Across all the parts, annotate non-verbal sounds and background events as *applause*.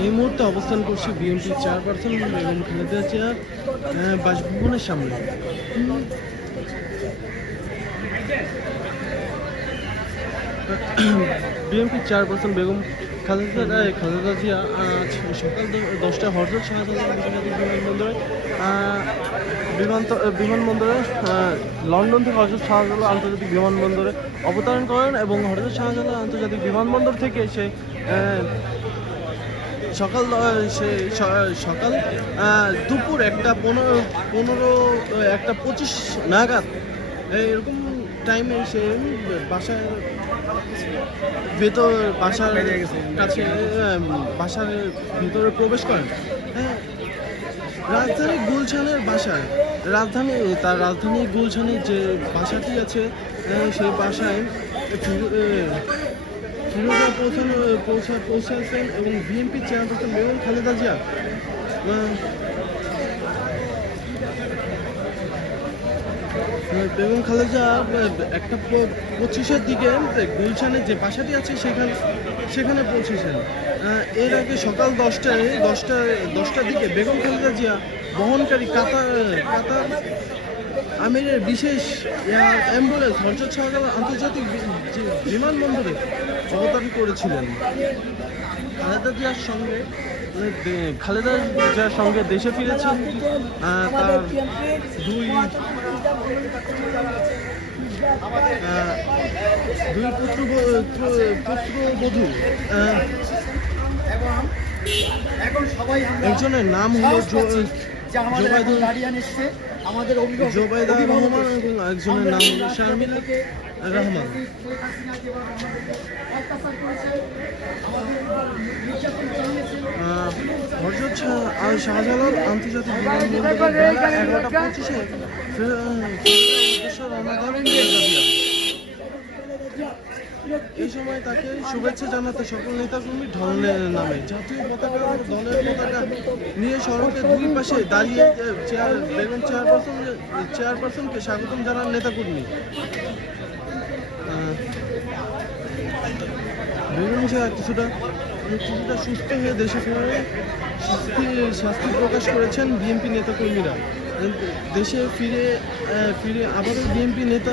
এই মুহূর্তে অবস্থান করছি BNP chairperson Begum Khaleda chair বাসভবনের সামনে। বিএনপি চেয়ারপারসন বেগম খালেদা খালেদা জিয়া আজ সকাল দশটায় হরজত বিমানবন্দরে। বিমান বিমানবন্দরে লন্ডন থেকে হরজত শাহজালাল আন্তর্জাতিক বিমানবন্দরে অবতরণ করেন এবং হরজত শাহজালাল আন্তর্জাতিক বিমানবন্দর থেকে সে আহ, সকাল সকাল দুপুর একটা পনেরো পনেরো একটা পঁচিশ নাগাদ এরকম টাইমে সে বাসায় ভেতর বাসার কাছে বাসার ভিতরে প্রবেশ করেন। হ্যাঁ রাজধানী গুলশানের বাসায় রাজধানী তার রাজধানী গুলশানের যে বাসাটি আছে সেই বাসায় ফিরোজা পৌঁছানো, পৌঁছা, পৌঁছাচ্ছেন এবং বিএনপি চেয়ারপারসন বেগম খালেদা জিয়া। বেগম খালেদা একটা পঁচিশের দিকে গুলশানের যে বাসাটি আছে সেখানে সেখানে পৌঁছেছেন। এর আগে সকাল দশটায় দশটা দশটার দিকে বেগম খালেদা জিয়া বহনকারী কাতার কাতার আমিরের বিশেষ অ্যাম্বুলেন্স হরজত শাহজালাল আন্তর্জাতিক বিমানবন্দরে অবতরণ করেছিলেন। খালেদা জিয়ার সঙ্গে মানে খালেদা জিয়ার সঙ্গে দেশে ফিরেছেন তার দুই দুই পুত্র পুত্রবধূ আহ, এখন সবাই একজনের নাম হলো যে আমাদের এখন গার্ডিয়ান এসছে আমাদের অভিভাবক রহমান এবং একজনের নাম শারমিলা রহমান আল শাহজালাল আন্তর্জাতিক বিমানবন্দরে বেলা এগারোটা পঁচিশে উদ্দেশ্যে রওনা। এই সময় তাকে শুভেচ্ছা জানাতে সকল নেতাকর্মী ঢল নামে, জাতীয় পতাকা দলের পতাকা নিয়ে সড়কের দুই পাশে দাঁড়িয়ে চেয়ার বেগম চেয়ারপারসন চেয়ারপারসনকে স্বাগতম জানান নেতাকর্মী। বেগম জিয়া কিছুটা কিছুটা সুস্থ হয়ে দেশে ফেরার শাস্তি শাস্তি প্রকাশ করেছেন বিএনপি নেতাকর্মীরা। দেশে ফিরে ফিরে আবারও বিএনপি নেতা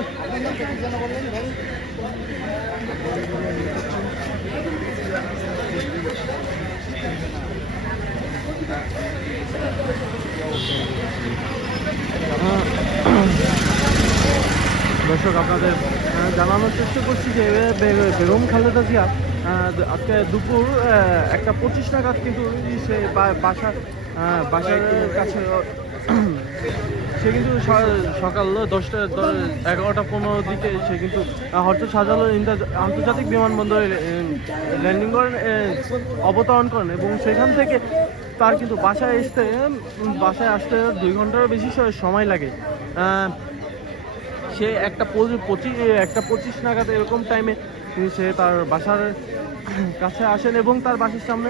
দর্শক, আপনাদের জানানোর চেষ্টা করছি যে বেগম খালেদা জিয়া আজকে দুপুর একটা পঁচিশ নাগাদ কিন্তু সে বাসা বাসার কাছে, সে কিন্তু সকাল দশটা এগারোটা পনেরো দিকে সে কিন্তু হরত সাজালো আন্তর্জাতিক বিমানবন্দরে ল্যান্ডিং করেন অবতরণ করেন এবং সেখান থেকে তার কিন্তু বাসায় আসতে বাসায় আসতে দুই ঘন্টারও বেশি সময় লাগে। সে একটা পঁচিশ একটা পঁচিশ নাগাদ এরকম টাইমে সে তার বাসার কাছে আসেন এবং তার বাসার সামনে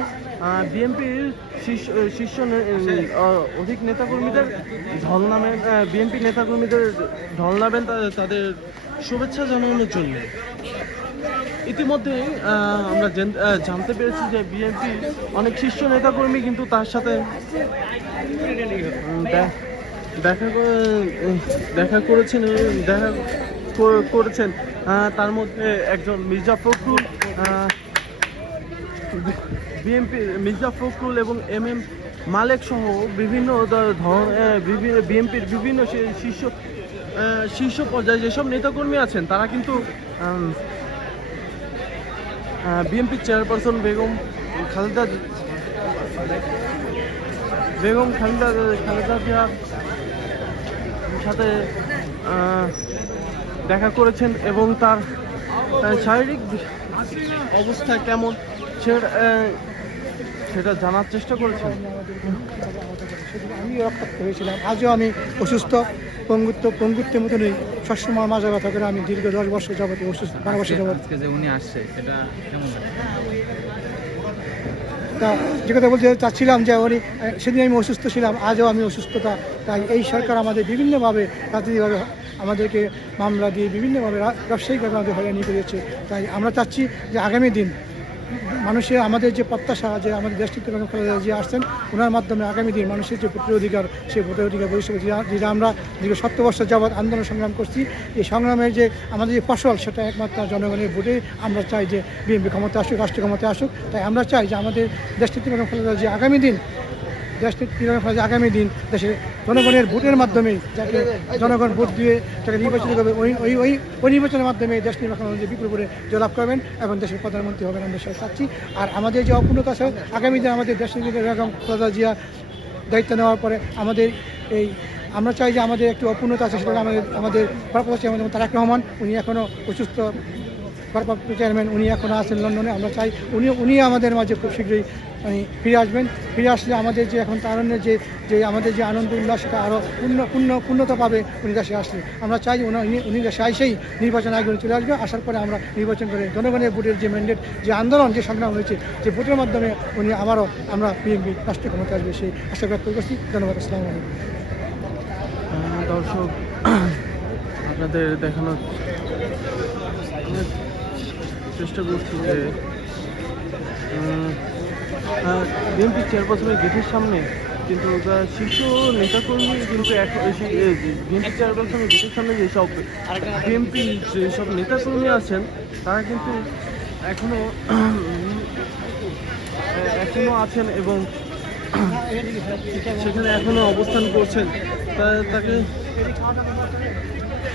বিএনপির শীর্ষ অধিক নেতাকর্মীদের ঢল নামেন বিএনপি নেতাকর্মীদের ঢল নামেন তাদের শুভেচ্ছা জানানোর জন্য। ইতিমধ্যে আমরা জানতে পেরেছি যে বিএনপি অনেক শীর্ষ নেতাকর্মী কিন্তু তার সাথে দেখা দেখা করেছেন দেখা করেছেন তার মধ্যে একজন মির্জা ফখরুল বিএনপি মির্জা ফখরুল এবং এম এম মালেক সহ বিভিন্ন বিএনপির বিভিন্ন শীর্ষ শীর্ষ পর্যায়ে যেসব নেতাকর্মী আছেন, তারা কিন্তু বিএনপি চেয়ারপারসন বেগম খালেদা বেগম খালেদা খালেদা জিয়ার সাথে দেখা করেছেন এবং তার শারীরিক অবস্থা কেমন? আহ, সেটা জানার চেষ্টা করেছেন? আমি রক্তাক্ত হয়েছিলাম। আজও আমি অসুস্থ। পঙ্গুত্ব পঙ্গুত্বের মতনই সবসময় মাঝে ব্যথা করে আমি দীর্ঘ দশ বছর যাবত অসুস্থ বারো বছর যাবত। আজকে যে উনি আসছে সেটা কেমন তা যে কথা বলতে চাচ্ছিলাম যে উনি সেদিন আমি অসুস্থ ছিলাম আজও আমি অসুস্থতা। তাই এই সরকার আমাদের বিভিন্নভাবে রাজনীতিভাবে আমাদেরকে মামলা দিয়ে বিভিন্নভাবে ব্যবসায়িকভাবে আমাদের হয়রানি করেছে তাই আমরা চাচ্ছি যে আগামী দিন মানুষের আমাদের যে প্রত্যাশা যে আমাদের দেশটিতে বেগম যে আসছেন ওনার মাধ্যমে আগামী দিন মানুষের যে ভোটের অধিকার, সেই ভোটের অধিকার যে- যেটা আমরা দীর্ঘ সত্তর বছর যাবৎ আন্দোলন সংগ্রাম করছি, এই সংগ্রামের যে আমাদের যে ফসল, সেটা একমাত্র জনগণের ভোটে আমরা চাই যে বিএনপি ক্ষমতা আসুক রাষ্ট্র ক্ষমতা আসুক। তাই আমরা চাই যে আমাদের দেশটিতে যে আগামী দিন বেগম খালেদা জিয়া আগামী দিন দেশের জনগণের ভোটের মাধ্যমে যাকে জনগণ ভোট দিয়ে তাকে নির্বাচিত করবে, ওই ওই ওই ওই নির্বাচনের মাধ্যমে দেশ নির্বাচন বিপুল করে জয়লাভ করবেন এবং দেশের প্রধানমন্ত্রী হবেন আমরা সেটা চাচ্ছি। আর আমাদের যে অপূর্ণতা আছে আগামী দিন আমাদের দেশের যে বেগম খালেদা জিয়া দায়িত্ব নেওয়ার পরে আমাদের এই আমরা চাই যে আমাদের একটি অপূর্ণতা আছে, সেটা আমাদের আমাদের চেয়ারম্যান যেমন তারাক রহমান, উনি এখনও অসুস্থ ভারপ্রাপ্ত চেয়ারম্যান, উনি এখনও আছেন লন্ডনে, আমরা চাই উনি উনি আমাদের মাঝে খুব শীঘ্রই মানে ফিরে আসবেন। ফিরে আসলে আমাদের যে এখন তারণ্যের যে যে আমাদের যে আনন্দ উল্লাস সেটা আরও পূর্ণ পূর্ণ, পূর্ণতা পাবে উনি দেশে আসলে। আমরা চাই উনি, উনি- দেশে আইসেই নির্বাচন আগে চলে আসবে। আসার পরে আমরা নির্বাচন করে জনগণের ভোটের যে ম্যান্ডেট যে আন্দোলন, যে সংগ্রাম হয়েছে, যে ভোটের মাধ্যমে উনি আবারও আমরা বিএনপি রাষ্ট্রীয় ক্ষমতা আসবে সেই আশা ব্যক্ত করছি। ধন্যবাদ, আসসালামু আলাইকুম। দর্শক, *clears throat* আপনাদের দেখানোর আমি চেষ্টা করছি যে বিএনপি চেয়ারপারসনের গেটের সামনে কিন্তু শীর্ষ নেতাকর্মী কিন্তু বিএনপি চেয়ারপারসনের গেটের সামনে যেসব বিএনপি যেসব নেতাকর্মী আছেন তারা কিন্তু এখনও এখনও আছেন এবং সেখানে এখনও অবস্থান করছেন। তাকে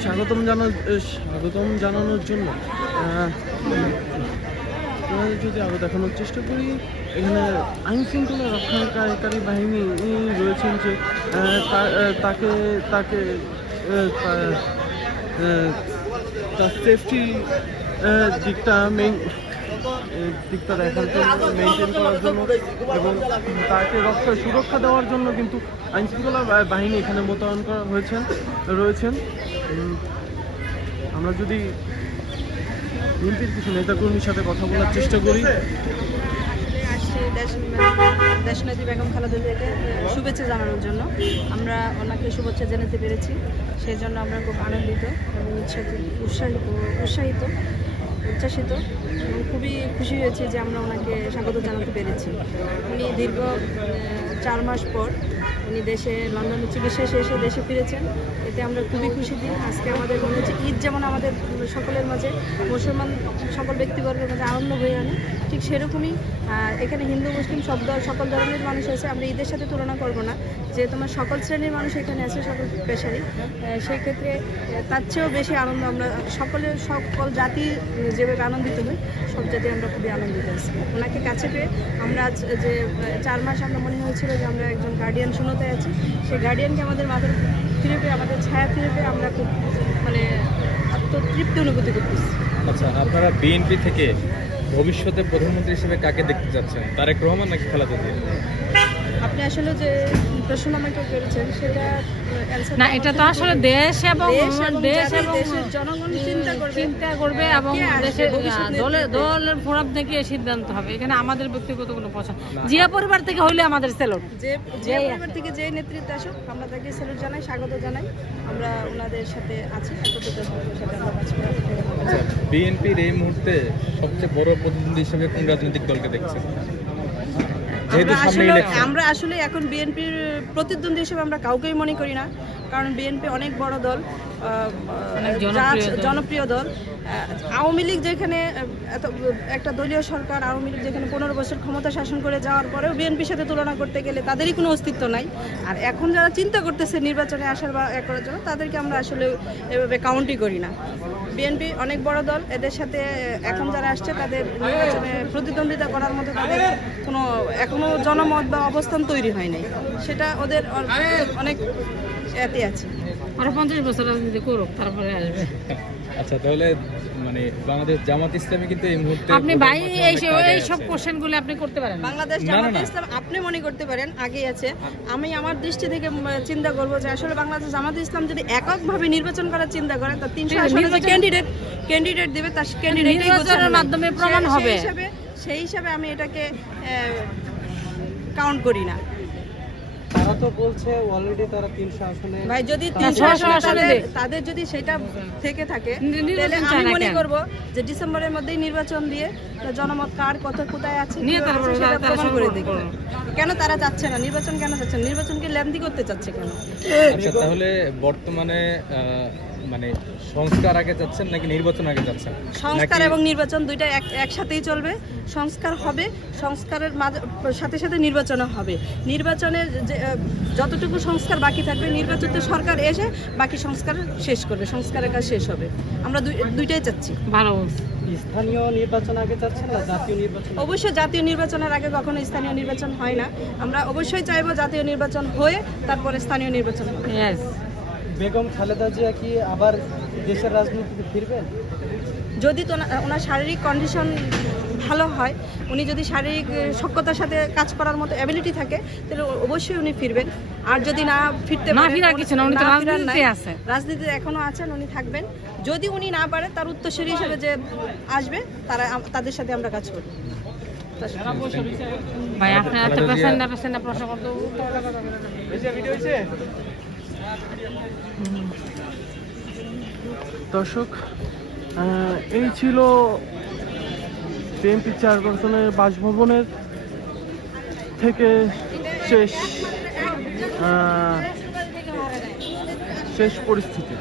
স্বাগতম জানা স্বাগতম জানানোর জন্য তোমাদের যদি আরও দেখানোর চেষ্টা করি, এখানে আইন শৃঙ্খলা রক্ষাকারী বাহিনী রয়েছেন যে তাকে তাকে তার সেফটি দিকটা মেইন দিকটা দেখার জন্য মেনটেন করার জন্য এবং তাকে রক্ষা সুরক্ষা দেওয়ার জন্য কিন্তু আইন শৃঙ্খলা বাহিনী এখানে মোতায়েন করা হয়েছেন, রয়েছেন। আমরা যদি বিএনপির কিছু নেতাকর্মীর সাথে কথা বলার চেষ্টা করি। দেশনেত্রী বেগম খালেদা জিয়াকে শুভেচ্ছা জানানোর জন্য। আমরা ওনাকে শুভেচ্ছা জানাতে পেরেছি। সেই জন্য আমরা খুব আনন্দিত এবং উৎসাহিত উৎসাহিত উচ্ছ্বাসিত। এবং খুবই খুশি হয়েছে যে আমরা ওনাকে স্বাগত জানাতে পেরেছি। উনি দীর্ঘ চার মাস পর উনি দেশে, লন্ডনে চিকিৎসা শেষে দেশে ফিরেছেন। এতে আমরা খুবই খুশি দিন। আজকে আমাদের মনে হচ্ছে ঈদ যেমন আমাদের সকলের মাঝে মুসলমান সকল ব্যক্তিবর্গের মাঝে আনন্দ হয়ে আনে। ঠিক সেরকমই এখানে হিন্দু, মুসলিম সব সকল ধরনের মানুষ আছে, আমরা ঈদের সাথে তুলনা করব না। যে তোমার সকল শ্রেণির মানুষ এখানে আছে, সকল পেশারই সেই ক্ষেত্রে তার চেয়েও বেশি আনন্দ আমরা সকলে, সকল জাতি যেভাবে আনন্দিত হই, সব জাতি আমরা খুবই আনন্দিত আছি। ওনাকে কাছে পেয়ে আমরা আজ যে চার মাস আমরা মনে হয়েছিল যে আমরা একজন গার্ডিয়ান শূন্যতে আছি, সেই গার্ডিয়ানকে আমাদের মাথার ফিরে পেয়ে, আমাদের ছায়া ফিরে পেয়ে আমরা খুব মানে আত্মতৃপ্তি অনুভূতি করতেছি। আচ্ছা আপনারা বিএনপি থেকে ভবিষ্যতে প্রধানমন্ত্রী হিসেবে কাকে দেখতে চাচ্ছেন? তারেক রহমান নাকি খালেদা জিয়া? আপনি আসলে যে প্রশ্ন আমাকে করেছেন সেটা না এটা তো আসলে দেশ এবং দেশ এবং দেশ জাতি, এবং দেশের জনগণ চিন্তা করবে। চিন্তা করবে এবং দেশের দলের নেতৃত্বে? দলের ফোরাম থেকে সিদ্ধান্ত হবে। এখানে আমাদের ব্যক্তিগত কোনো পছন্দ জিয়া পরিবার থেকে হইলে আমাদের সেলট যে যে যেই পরিবার থেকে যে নেতৃত্বে আসুক আমরা তাকে স্যালুট জানাই স্বাগত জানাই। আমরা ওনাদের সাথে আছি আচ্ছা বিএনপির এই মুহূর্তে সবচেয়ে বড় প্রতিদ্বন্দ্বী হিসেবে কোন রাজনৈতিক দলকে দেখছেন? আমরা আসলে আমরা আসলে এখন বিএনপির প্রতিদ্বন্দ্বী হিসেবে আমরা কাউকেই মনে করি না। কারণ বিএনপি অনেক বড় দল জনপ্রিয় দল। আওয়ামী লীগ যেখানে এত একটা দলীয় সরকার আওয়ামী লীগ যেখানে পনেরো বছর ক্ষমতা শাসন করে যাওয়ার পরেও বিএনপির সাথে তুলনা করতে গেলে তাদেরই কোনো অস্তিত্ব নাই। আর এখন যারা চিন্তা করতেছে নির্বাচনে আসার বা এ করার জন্য তাদেরকে আমরা আসলে এভাবে কাউন্টই করি না। বিএনপি অনেক বড় দল এদের সাথে এখন যারা আসছে তাদের নির্বাচনে প্রতিদ্বন্দ্বিতা করার মতো তাদের কোনো এখনও জনমত বা অবস্থান তৈরি হয় নাই। সেটা ওদের অনেক এতে আছে। আরও পঞ্চাশ বছর রাজনীতি করুক তারপরে আসবে। আচ্ছা তাহলে মানে বাংলাদেশ জামাত ইসলামী কিন্তু এই মুহূর্তে আপনি ভাই এই এই সব আছে। কোশ্চেনগুলো আপনি করতে পারেন বাংলাদেশ জামাত ইসলাম আপনি মনে করতে পারেন আগেই আছে। আমি আমার দৃষ্টি থেকে চিন্তা করব যে আসলে বাংলাদেশ জামাত ইসলাম যদি এককভাবে নির্বাচন করার চিন্তা করে তার তিনশো ঠিক আছে, আসনে যে ক্যান্ডিডেট ক্যান্ডিডেট দেবে তার ক্যান্ডিডেট নির্বাচনের মাধ্যমে প্রমাণ হবে। সেই হিসাবে সেই হিসাবে আমি এটাকে কাউন্ট করি না। তারা তো বলছে অলরেডি তারা তিনশো আসনে ভাই যদি না, তিনশো ছয়শো আসনে আসনে তাদের যদি সেটা থেকে থাকে তাহলে আমি মনে করব যে ডিসেম্বরের মধ্যেই নির্বাচন দিয়ে জনমত কার কত কোথায় আছে নিয়ে তারপরে তারা করে দেখবে কেন তারা চাচ্ছে না? নির্বাচন কেন চাচ্ছে না? নির্বাচনকে ল্যান্দি করতে চাচ্ছে কেন? আচ্ছা তাহলে বর্তমানে মানে সংস্কার আগে যাচ্ছেন নাকি নির্বাচন আগে যাচ্ছেন? সংস্কার এবং নির্বাচন দুইটা এক একসাথেই চলবে। সংস্কার হবে সংস্কারের মাঝে সাথে সাথে নির্বাচনও হবে। নির্বাচনের যে যতটুকু সংস্কার বাকি থাকবে নির্বাচিত সরকার এসে বাকি সংস্কার শেষ করবে সংস্কারের কাজ শেষ হবে। আমরা দুই- দুইটাই চাচ্ছি। ভালো। স্থানীয় নির্বাচন আগে যাচ্ছেন না জাতীয় নির্বাচন? অবশ্যই জাতীয় নির্বাচনের আগে কখনো স্থানীয় নির্বাচন হয় না। আমরা অবশ্যই চাইব জাতীয় নির্বাচন হয়ে তারপরে স্থানীয় নির্বাচন হবে. বেগম খালেদা জিয়া কি আবার দেশের রাজনীতিতে ফিরবেন? যদি তো ওনার শারীরিক কন্ডিশন ভালো হয় উনি যদি শারীরিক সক্ষতার সাথে কাজ করার মতো অ্যাবিলিটি থাকে তাহলে অবশ্যই উনি ফিরবেন। আর যদি না ফিরতে না ফিরার কিছু না, উনি তো রাজনীতিতে। রাজনীতিতে এখনও আছেন উনি থাকবেন। যদি উনি না পারে তার উত্তরসূরি হিসেবে যে আসবে তারা তাদের সাথে আমরা কাজ করব ভাই আপনি এত পেশেন্ট না পেশেন্ট না প্রশ্ন করতে দর্শক এই ছিল বিএনপি চেয়ারপারসনের বাসভবনের থেকে শেষ শেষ পরিস্থিতি।